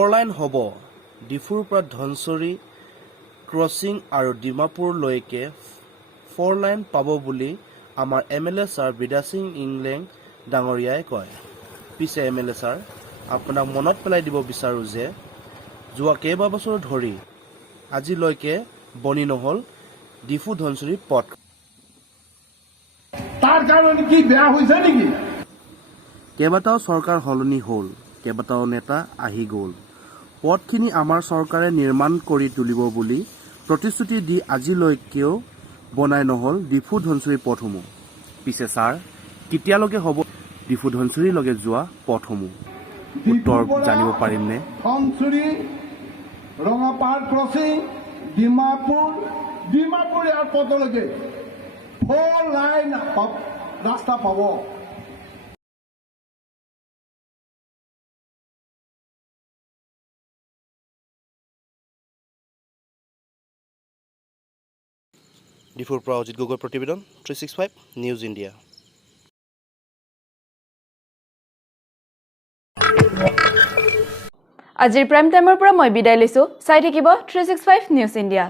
4 line হ'ব ডিফুৰ পৰা ধনচুৰি ক্ৰছিং আৰু ডিমাপুৰলৈকে 4 লাইন পাব বুলি আমাৰ MLA ছাৰ বিদা সিং ইংলেং ডাঙৰীয়াই কয়। পিছে MLA ছাৰ আপোনাক মনত পেলাই দিব বিচাৰোঁ যে যোৱা কেইবাবছৰ ধৰি আজিলৈকে বনি নহ'ল ডিফু ধনচুৰি পথ। তাৰ কাৰণে কি বেয়া হৈছে নেকি? কেইবাটাও চৰকাৰ সলনি হ'ল, কেইবাটাও নেতা আহি গ'ল। পথখিনি আমাৰ চৰকাৰে নিৰ্মাণ কৰি তুলিব বুলি প্ৰতিশ্ৰুতি দি আজিলৈকেও বনাই নহ'ল ডিফু ধনচুৰি পথসমূহ। পিছে ছাৰ কেতিয়ালৈকে হ'ব ডিফু ধনচুৰিলৈকে যোৱা পথসমূহ? উত্তৰ জানিব পাৰিমনে? ধনচুৰি, ৰঙাপাহাৰ ক্ৰছিং, ডিমাপুৰ ইয়াৰ পথলৈকে 4 লাইন ৰাস্তা পাব। ডিফুৰ পৰা অজিত গগৈ প্ৰতিবেদন 365 নিউজ ইণ্ডিয়া। আজিৰ প্ৰাইম টাইমৰ পৰা মই বিদায় লৈছো। চাই থাকিব 365 নিউজ ইণ্ডিয়া।